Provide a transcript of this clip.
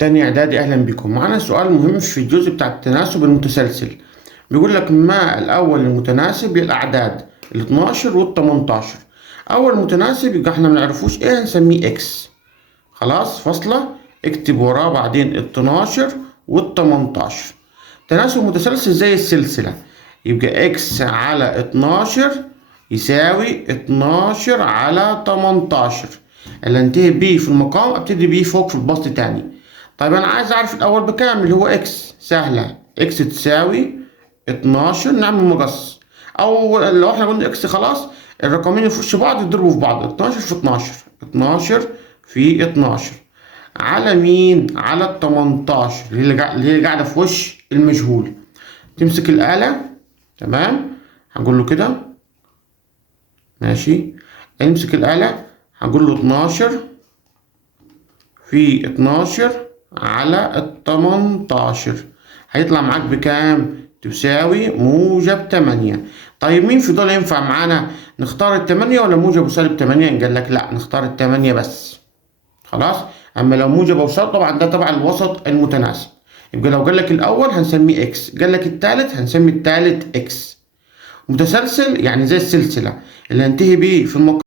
تاني إعدادي، أهلا بكم. معانا سؤال مهم في الجزء بتاع التناسب المتسلسل. بيقول لك ما الأول المتناسب للأعداد ال 12 وال 18. أول متناسب يبقى احنا منعرفوش ايه، هنسميه اكس. خلاص فاصلة، اكتب وراه بعدين ال 12 وال 18. تناسب متسلسل زي السلسلة، يبقى اكس على 12 يساوي 12 على 18. اللي انتهي بيه في المقام ابتدي بيه فوق في البسط تاني. طيب انا عايز اعرف الاول بكام، اللي هو اكس. سهلة، اكس تساوي 12، نعمل مقص. او لو احنا قلنا اكس خلاص، الرقمين يخشوا بعض يضربوا في بعض، 12 في 12، 12 في 12 على مين؟ على ال 18 اللي هي قاعدة في وش المجهول. تمسك الآلة، تمام، هنقول له كده ماشي. امسك الآلة، هنقول له 12 في 12 على ال 18 هيطلع معاك بكام؟ تساوي موجب 8. طيب مين في دول ينفع معانا؟ نختار التمانية ولا موجب وسالب 8؟ قال لك لا، نختار التمانية بس. خلاص. اما لو موجب او سالب طبعا ده تبع الوسط المتناسب. يبقى لو قال لك الاول هنسميه اكس، قال لك التالت هنسمي التالت اكس. متسلسل يعني زي السلسلة اللي هنتهي بيه في المقام